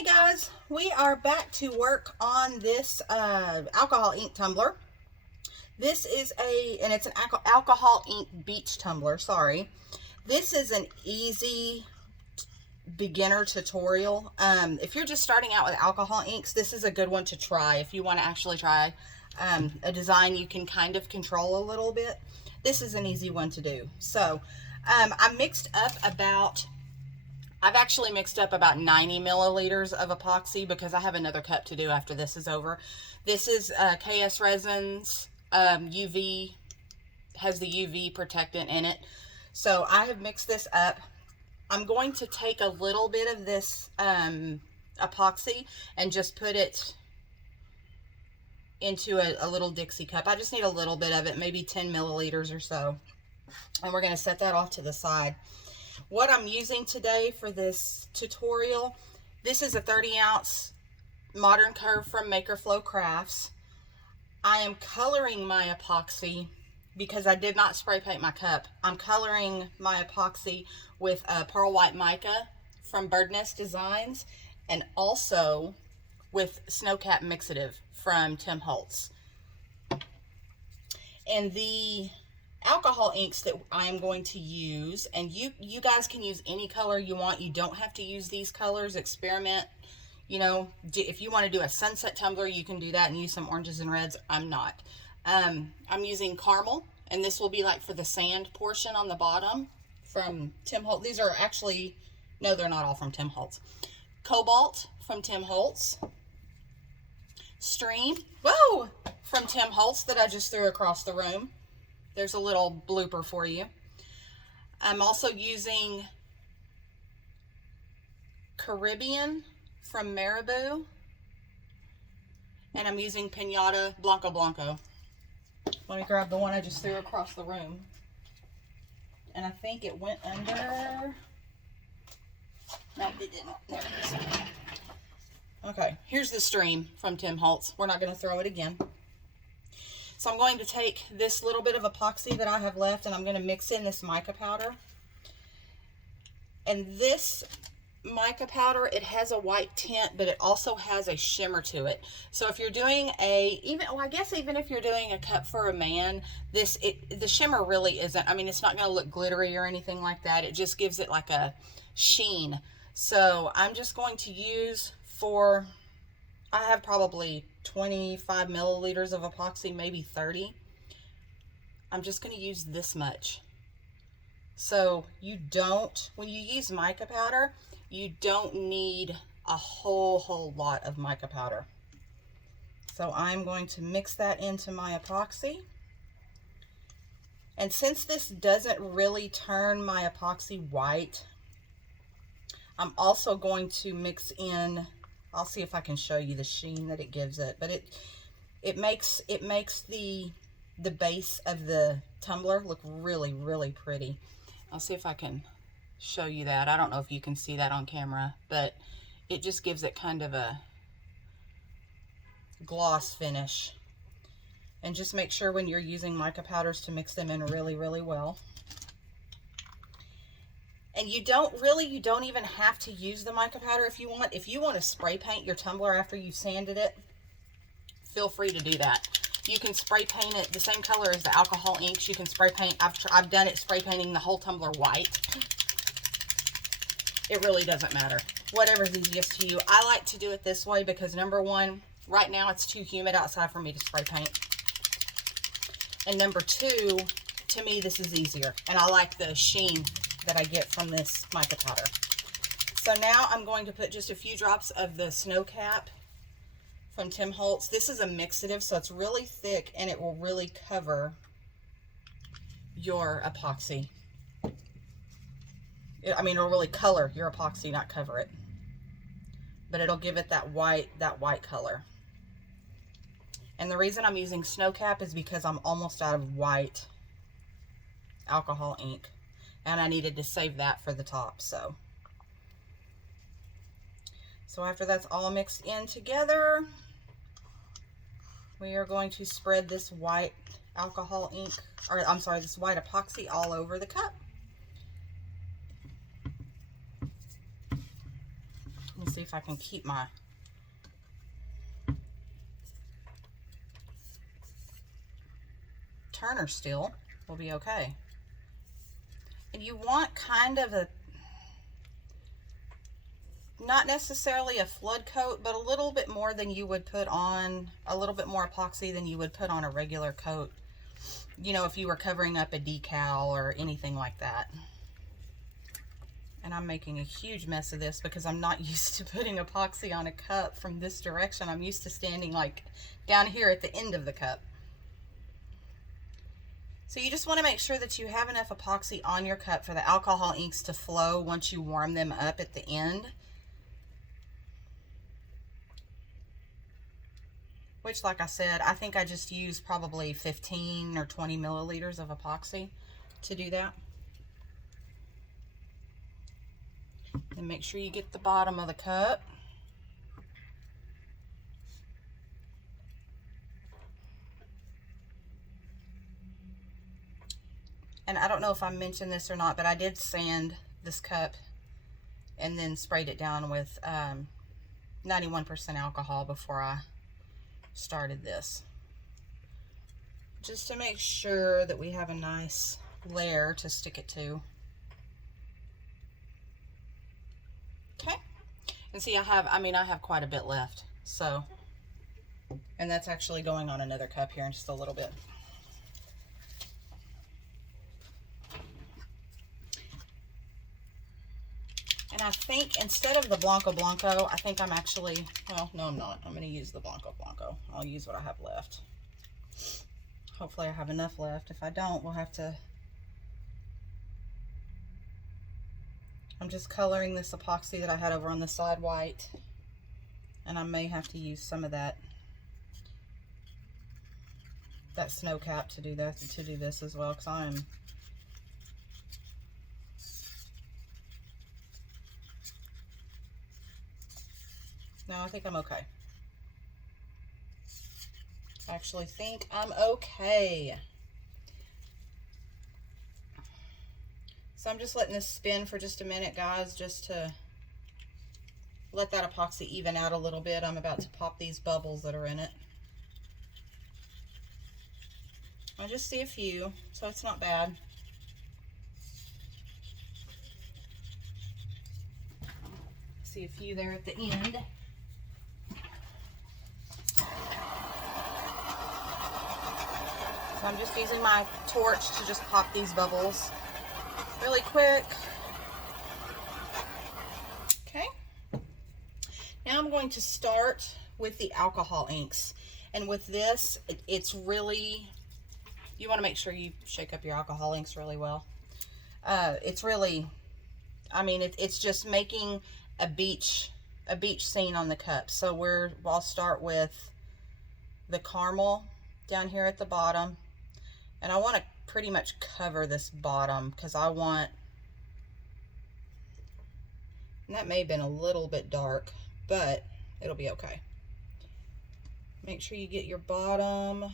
Hey guys, we are back to work on this alcohol ink tumbler. This is it's an alcohol ink beach tumbler, sorry. This is an easy beginner tutorial. If you're just starting out with alcohol inks, this is a good one to try. If you want to actually try a design you can kind of control a little bit, this is an easy one to do. So I've actually mixed up about 90 milliliters of epoxy because I have another cup to do after this is over. This is KS Resins UV, has the UV protectant in it. So I have mixed this up. I'm going to take a little bit of this epoxy and just put it into a little Dixie cup. I just need a little bit of it, maybe 10 milliliters or so. And we're going to set that off to the side. What I'm using today for this tutorial, this is a 30-ounce Modern Curve from Maker Flow Crafts. I am coloring my epoxy because I did not spray paint my cup. I'm coloring my epoxy with Pearl White Mica from Bird Nest Designs, and also with Snowcap Mixative from Tim Holtz. And the alcohol inks that I am going to use, and you guys can use any color you want. You don't have to use these colors. Experiment. You know, if you want to do a sunset tumbler, you can do that and use some oranges and reds. I'm not. I'm using caramel, and this will be like for the sand portion on the bottom from Tim Holtz. These are actually, no, they're not all from Tim Holtz. Cobalt from Tim Holtz. Stream, whoa, from Tim Holtz that I just threw across the room. There's a little blooper for you. I'm also using Caribbean from Marabou. And I'm using Pinata Blanco Blanco. Let me grab the one I just threw across the room. And I think it went under. No, it didn't. There it is. Okay, here's the Stream from Tim Holtz. We're not going to throw it again. So I'm going to take this little bit of epoxy that I have left, and I'm going to mix in this mica powder. And this mica powder, it has a white tint, but it also has a shimmer to it. So if you're doing I guess even if you're doing a cup for a man, the shimmer really isn't, I mean, it's not going to look glittery or anything like that. It just gives it like a sheen. So I'm just going to use I have probably 25 milliliters of epoxy, maybe 30. I'm just going to use this much. So when you use mica powder, you don't need a whole lot of mica powder. So I'm going to mix that into my epoxy. And since this doesn't really turn my epoxy white, I'm also going to mix in, I'll see if I can show you the sheen that it gives it, but it makes the base of the tumbler look really pretty. I'll see if I can show you that. I don't know if you can see that on camera, but it just gives it kind of a gloss finish. And just make sure when you're using mica powders to mix them in really well. And you don't even have to use the mica powder if you want. If you want to spray paint your tumbler after you've sanded it, feel free to do that. You can spray paint it the same color as the alcohol inks. You can spray paint, I've done it spray painting the whole tumbler white. It really doesn't matter. Whatever's easiest to you. I like to do it this way because number one, right now it's too humid outside for me to spray paint. And number two, to me this is easier. And I like the sheen that I get from this mica powder. So now I'm going to put just a few drops of the Snowcap from Tim Holtz. This is a mixative, so it's really thick and it will really cover your epoxy. It'll really color your epoxy, not cover it. But it'll give it that white color. And the reason I'm using Snowcap is because I'm almost out of white alcohol ink. And I needed to save that for the top, so after that's all mixed in together, we are going to spread this white alcohol ink, or I'm sorry, this white epoxy all over the cup. see if I can keep my turner still. We'll be okay. And you want kind of a, not necessarily a flood coat, but a little bit more than you would put on, a little bit more epoxy than you would put on a regular coat. You know, if you were covering up a decal or anything like that. And I'm making a huge mess of this because I'm not used to putting epoxy on a cup from this direction. I'm used to standing like down here at the end of the cup. So you just want to make sure that you have enough epoxy on your cup for the alcohol inks to flow once you warm them up at the end. Which, like I said, I think I just used probably 15 or 20 milliliters of epoxy to do that. And make sure you get the bottom of the cup. And I don't know if I mentioned this or not, but I did sand this cup and then sprayed it down with 91% alcohol before I started this. Just to make sure that we have a nice layer to stick it to. Okay. And see, I have quite a bit left. So, and that's actually going on another cup here in just a little bit. And I think instead of the Blanco Blanco, I think I'm actually, well, no, I'm not. I'm going to use the Blanco Blanco. I'll use what I have left. Hopefully I have enough left. If I don't, we'll have to, I'm just coloring this epoxy that I had over on the side white. And I may have to use some of that snow cap to do that, to do this as well, because I'm, no, I think I'm okay. I actually think I'm okay. So I'm just letting this spin for just a minute, guys, just to let that epoxy even out a little bit. I'm about to pop these bubbles that are in it. I just see a few, so it's not bad. See a few there at the end. So I'm just using my torch to just pop these bubbles really quick. Okay. Now I'm going to start with the alcohol inks. And with this, it's really, you want to make sure you shake up your alcohol inks really well. It's really, I mean, it's just making a beach scene on the cup. So I'll start with the caramel down here at the bottom. And I want to pretty much cover this bottom because I want, and that may have been a little bit dark, but it'll be okay. Make sure you get your bottom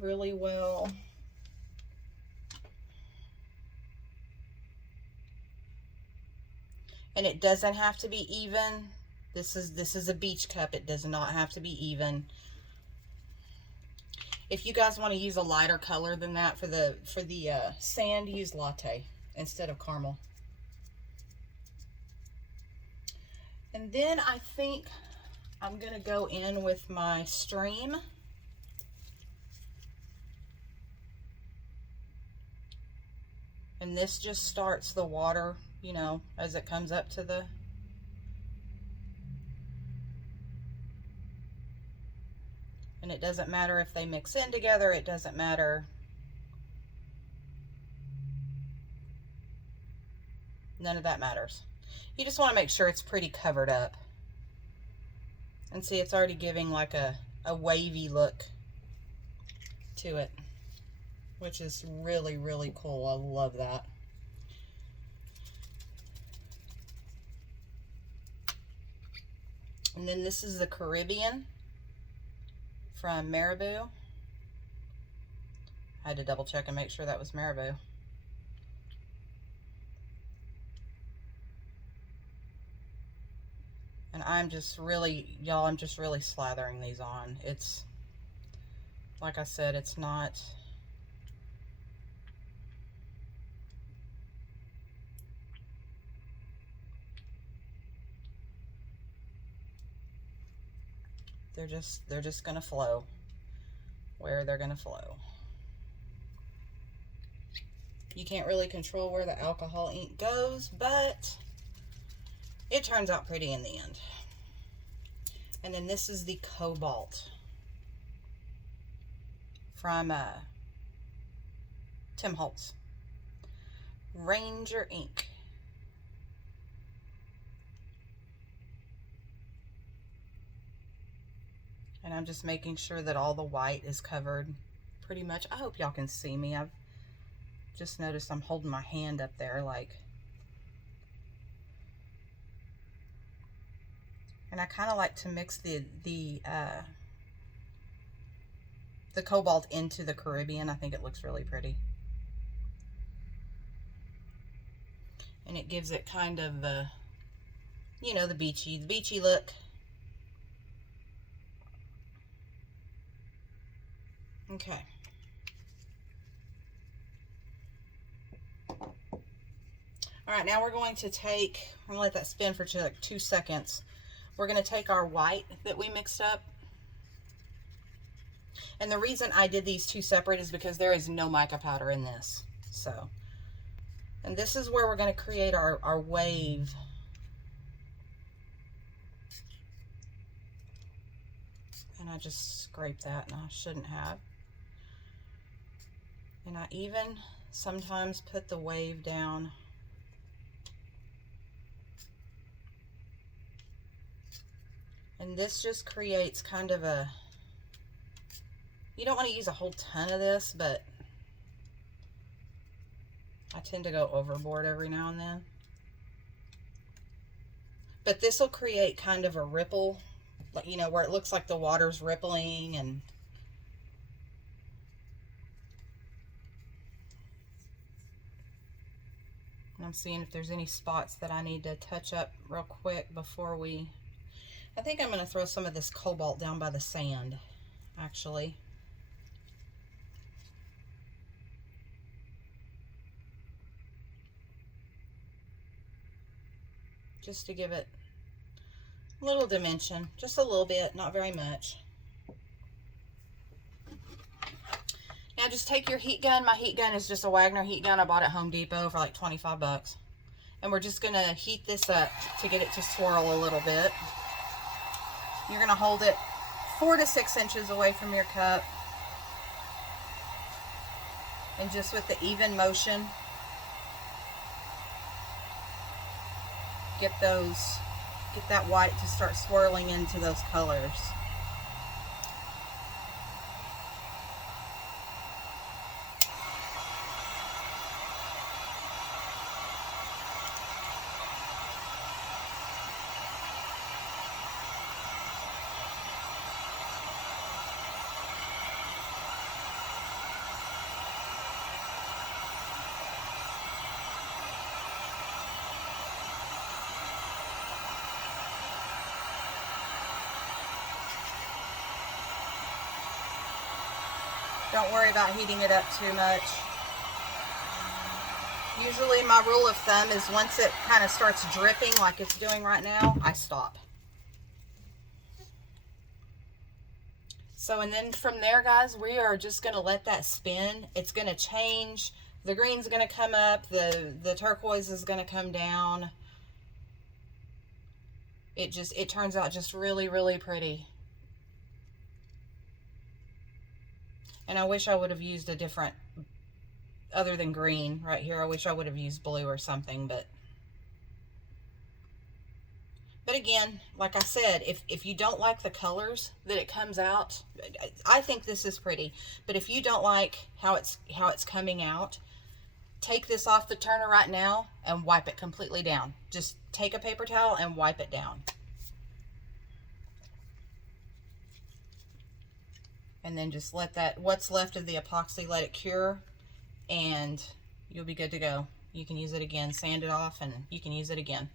really well. And it doesn't have to be even. This is a beach cup. It does not have to be even. If you guys want to use a lighter color than that for the sand, use latte instead of caramel. And then I think I'm going to go in with my stream. And this just starts the water, you know, as it comes up to the, and it doesn't matter if they mix in together, it doesn't matter. None of that matters. You just want to make sure it's pretty covered up. And see, it's already giving like a wavy look to it, which is really, really cool. I love that. And then this is the Caribbean from Marabou. I had to double check and make sure that was Marabou. And I'm just really, y'all, I'm just really slathering these on. It's, like I said, it's not... They're just gonna flow where they're gonna flow. You can't really control where the alcohol ink goes, but it turns out pretty in the end. And then this is the Cobalt from Tim Holtz. Ranger ink. And I'm just making sure that all the white is covered pretty much. I hope y'all can see me. I've just noticed I'm holding my hand up there like. And I kind of like to mix the Cobalt into the Caribbean. I think it looks really pretty. And it gives it kind of the, you know, the beachy look. Okay. All right, now we're going to take, I'm gonna let that spin for like 2 seconds. We're gonna take our white that we mixed up. And the reason I did these two separate is because there is no mica powder in this. So, and this is where we're gonna create our wave. And I just scraped that, and I shouldn't have. And I even sometimes put the wave down and this just creates kind of a, you don't want to use a whole ton of this, but I tend to go overboard every now and then. But this will create kind of a ripple, you know, where it looks like the water's rippling. And I'm seeing if there's any spots that I need to touch up real quick before we... I think I'm going to throw some of this Cobalt down by the sand, actually. Just to give it a little dimension, just a little bit, not very much. Now just take your heat gun. My heat gun is just a Wagner heat gun. I bought it at Home Depot for like 25 bucks. And we're just going to heat this up to get it to swirl a little bit. You're going to hold it 4 to 6 inches away from your cup. And just with the even motion, get that white to start swirling into those colors. Don't worry about heating it up too much. Usually my rule of thumb is once it kind of starts dripping like it's doing right now, I stop. So, and then from there, guys, we are just going to let that spin. It's going to change. The green's going to come up. The turquoise is going to come down. It turns out just really, really pretty. And I wish I would have used a different, other than green right here. I wish I would have used blue or something, but again, like I said, if you don't like the colors that it comes out, I think this is pretty. But if you don't like how it's coming out, take this off the turner right now and wipe it completely down. Just take a paper towel and wipe it down. And then just let that, what's left of the epoxy, let it cure, and you'll be good to go. You can use it again, sand it off, and you can use it again.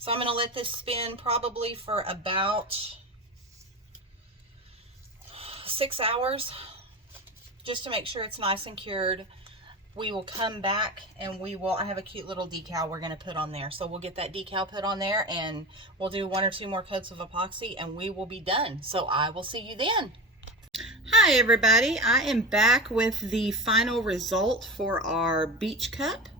So I'm going to let this spin probably for about 6 hours, just to make sure it's nice and cured. We will come back and I have a cute little decal we're going to put on there. So we'll get that decal put on there and we'll do 1 or 2 more coats of epoxy and we will be done. So I will see you then. Hi everybody, I am back with the final result for our beach cup.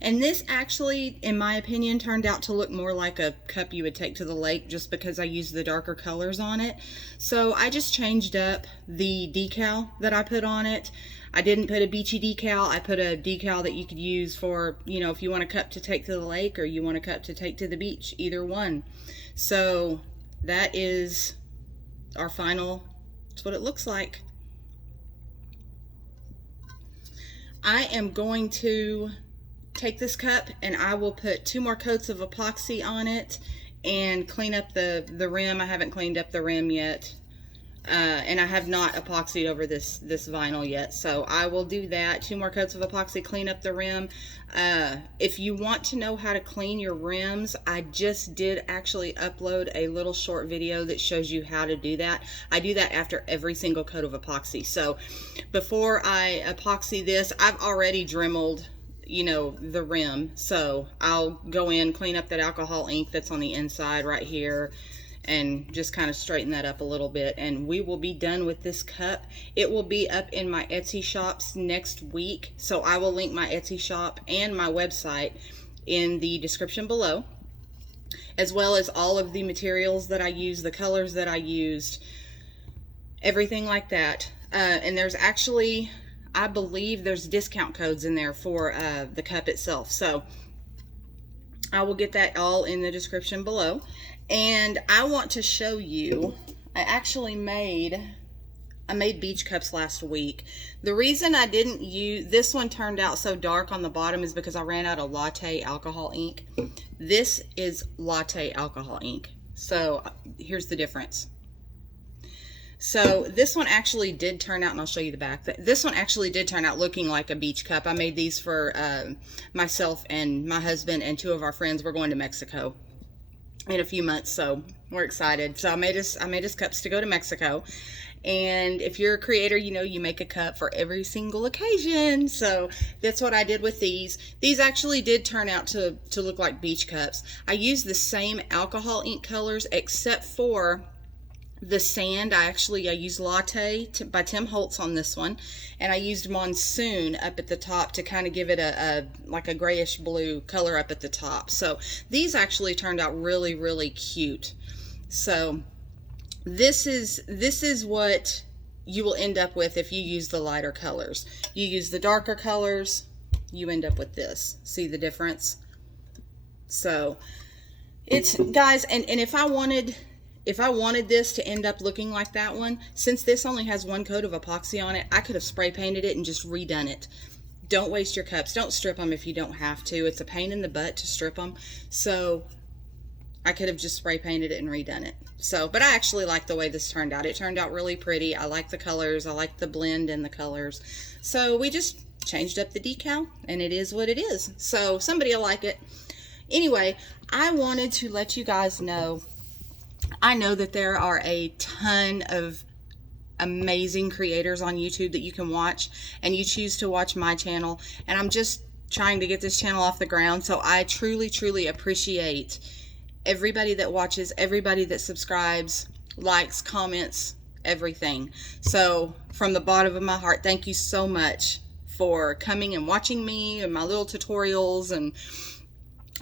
And this actually, in my opinion, turned out to look more like a cup you would take to the lake just because I used the darker colors on it. So I just changed up the decal that I put on it. I didn't put a beachy decal. I put a decal that you could use for, you know, if you want a cup to take to the lake or you want a cup to take to the beach, either one. So that is our final, that's what it looks like. I am going to take this cup and I will put 2 more coats of epoxy on it and clean up the rim. I haven't cleaned up the rim yet. And I have not epoxied over this vinyl yet, so I will do that. 2 more coats of epoxy, clean up the rim. If you want to know how to clean your rims, I just did actually upload a little short video that shows you how to do that. I do that after every single coat of epoxy. So before I epoxy this, I've already dremeled, you know, the rim. So I'll go in, clean up that alcohol ink that's on the inside right here, and just kind of straighten that up a little bit, and we will be done with this cup. It will be up in my Etsy shops next week, so I will link my Etsy shop and my website in the description below, as well as all of the materials that I used, the colors that I used, everything like that. And there's actually, I believe there's discount codes in there for the cup itself, so I will get that all in the description below. And I want to show you, I made beach cups last week. The reason I didn't use, this one turned out so dark on the bottom is because I ran out of latte alcohol ink. This is latte alcohol ink. So here's the difference. So this one actually did turn out, and I'll show you the back. This one actually did turn out looking like a beach cup. I made these for myself and my husband and 2 of our friends. We're going to Mexico in a few months, so we're excited. So I made us cups to go to Mexico. And if you're a creator, you know you make a cup for every single occasion. So that's what I did with these. These actually did turn out to look like beach cups. I used the same alcohol ink colors except for the sand. I used Latte by Tim Holtz on this one, and I used Monsoon up at the top to kind of give it like a grayish blue color up at the top. So these actually turned out really, really cute. So this is what you will end up with if you use the lighter colors. You use the darker colors, you end up with this. See the difference? So it's, guys, and if I wanted this to end up looking like that one, since this only has 1 coat of epoxy on it, I could have spray painted it and just redone it. Don't waste your cups. Don't strip them if you don't have to. It's a pain in the butt to strip them. So I could have just spray painted it and redone it. So, but I actually like the way this turned out. It turned out really pretty. I like the colors. I like the blend in the colors. So we just changed up the decal, and it is what it is. So somebody will like it. Anyway, I wanted to let you guys know, I know that there are a ton of amazing creators on YouTube that you can watch, and you choose to watch my channel, and I'm just trying to get this channel off the ground. So I truly, truly appreciate everybody that watches, everybody that subscribes, likes, comments, everything. So from the bottom of my heart, thank you so much for coming and watching me and my little tutorials. And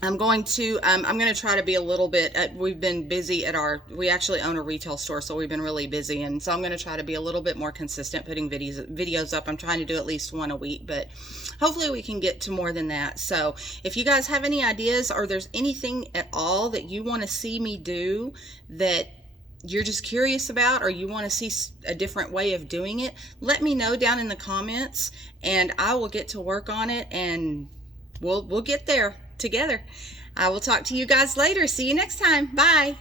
I'm going to try to be a little bit, we've been busy we actually own a retail store, so we've been really busy, and so I'm going to try to be a little bit more consistent putting videos up. I'm trying to do at least 1 a week, but hopefully we can get to more than that. So if you guys have any ideas, or there's anything at all that you want to see me do that you're just curious about, or you want to see a different way of doing it, let me know down in the comments, and I will get to work on it, and we'll get there together. I will talk to you guys later. See you next time. Bye.